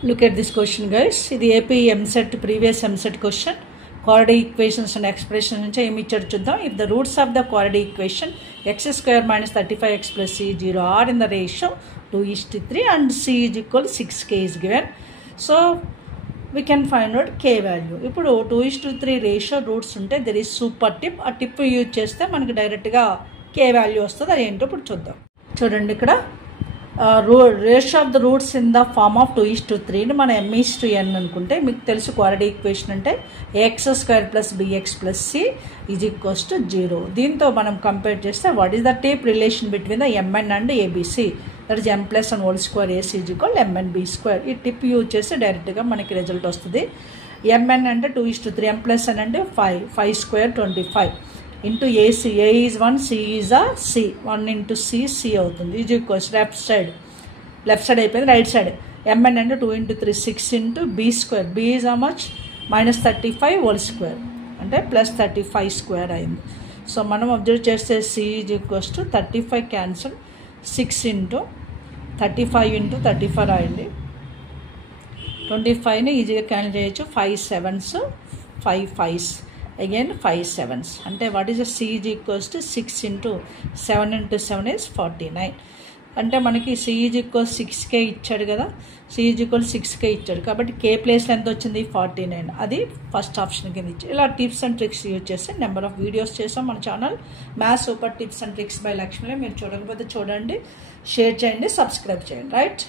Look at this question, guys. This AP MSET previous MSET question. Quadratic equations and expressions nunchi em ichcharu chuddam. If the roots of the quadratic equation x square minus 35x plus c 0 are in the ratio 2:3 and c is equal to 6k is given. So we can find out k value. ఇప్పుడు 2:3 ratio roots ఉంటే there is super tip. ఆ tip use చేస్తే మనకి డైరెక్ట్గా k value వస్తుంది. అది ఏంటో ఇప్పుడు చూద్దాం. చూడండి, ఇక్కడ ratio of the roots in the form of 2:3 మన m:n అనుకుంటే మీకు తెలుసు క్వాడ్రాటిక్ ఈక్వేషన్ అంటే ax² + bx + c is equals to 0. దీంతో మనం కంపేర్ చేస్తే what is the tip relation between the mn and abc, that is m+1² ac is equal mnb². ఈ tip use చేస్తే డైరెక్ట్గా మనకి రిజల్ట్ వస్తుంది. mn అంటే 2:3, m+n అంటే 5² 25 into ac, a is 1, c is a c, 1 into c అవుతుంది. Is equals left side అయిపోయింది, right side mn అంటే 2 × 3 6 into b², b is how much -35² అంటే +35² అయింది. సో మనం అబ్జర్వ్ చేస్తే c is equals to 35 cancel, 6 into 35 × 34 రాయండి. 25ని ఈజీగా cancel చేయొచ్చు. 5 7s 5 5s అగైన్ 5 7s అంటే what is c is equals to 6 into 7 × 7 is 49. అంటే మనకి c ఈజ్ ఈక్వల్ 6k ఇచ్చాడు కదా, c ఈజ్ ఈక్వల్ 6k ఇచ్చాడు కాబట్టి k ప్లేస్లో ఎంత వచ్చింది 49. అది ఫస్ట్ ఆప్షన్ కింద ఇచ్చాడు. ఇలా టిప్స్ అండ్ ట్రిక్స్ యూజ్ చేస్తే నెంబర్ ఆఫ్ వీడియోస్ చేసాం మన channel maths super tips and tricks by లక్ష్మిలో. మీరు చూడకపోతే చూడండి, షేర్ చేయండి, సబ్స్క్రైబ్ చేయండి. రైట్.